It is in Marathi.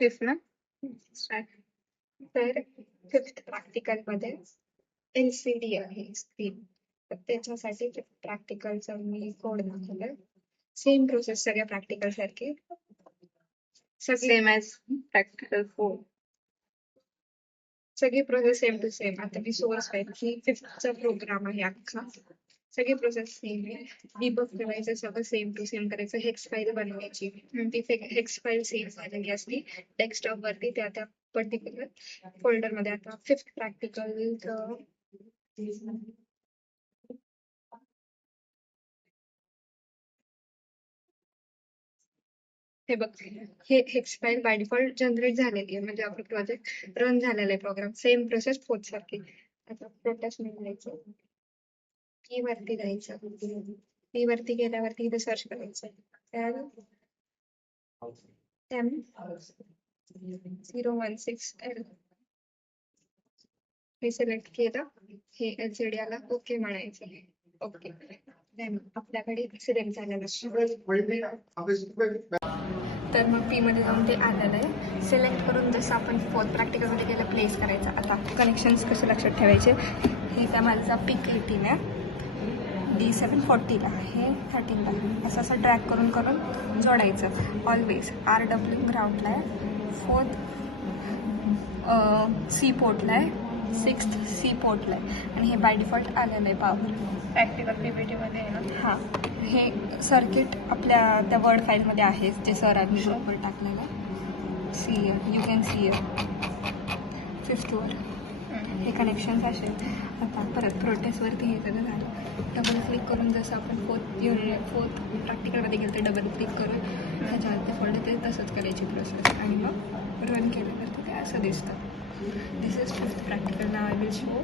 फिफ्थ ना स्टार्ट. तर फिफ्थ प्रॅक्टिकलमध्ये LCD आहे स्क्रीन. तर त्याच्यासाठी प्रॅक्टिकलचा मी कोड दाखवलाय. सेम प्रोसेस सगळ्या प्रॅक्टिकल सारखी. Same as practical 4. सगळी प्रोसेस सेम टू सेम. आता मी सोर्स फाईल ही फिफ्थचा प्रोग्राम आहे अख्खा. सगळी प्रोसेस सेम आहे. डिबग करायचं सगळं सेम टू सेम करायचं. हेक्स फाईल बनवायची. ती हेक्स फाईल सेम झालेली असली डेस्कटॉप वरती त्या पर्टिक्युलर फोल्डर मध्ये. आता फिफ्थ प्रॅक्टिकल हे बघ, हे hex file by default generate झालेली आहे. म्हणजे आपलं प्रोजेक्ट रन झालेला आहे. प्रोग्राम सेम प्रोसेस फोर्थ सारखी. आता प्रोटेस्ट मिळायचं, की वरती जायचं. की वरती गेल्यावरती इथे सर्च करायचं. तर M016L हे सिलेक्ट केलं. हे LCD आला. ओके म्हणायचं. ओके, आपल्याकडे सिलेक्ट झालेलं. तर मग P मध्ये जाऊन ते आलेलं आहे. सिलेक्ट करून जसं आपण फोर्थ प्रॅक्टिकलमध्ये गेलं प्लेस करायचं. आता कनेक्शन्स कसे लक्षात ठेवायचे. हे त्या माझा पिक 18 आहे. D740ला, हे 13ला. असं ड्रॅग करून करून जोडायचं. ऑलवेज RW ग्राउंडला आहे. फोर्थ C पोर्टला आहे. सिक्स्थ C पोर्टला आहे. आणि हे बाय डिफॉल्ट आलेलं आहे पॉवर. प्रॅक्टिकल PPT मध्ये आहे ना. हां, हे सर्किट आपल्या त्या वर्ड फाईलमध्ये आहे जे सरांनी ग्रुपवर टाकलेलं आहे. यू कॅन सी फिफ्थवर हे कनेक्शन्स असे. आता परत प्रोटेस्टवरती हे सगळं झालं. डबल क्लिक करून जसं आपण फोर्थ प्रॅक्टिकलमध्ये गेलं तर डबल क्लिक करून ह्याच्यावरती फोल्डर ते तसंच करायची प्रोसेस. आणि मग रन केल्यानंतर ते असं दिसतं. This is fifth practical. Now I will show.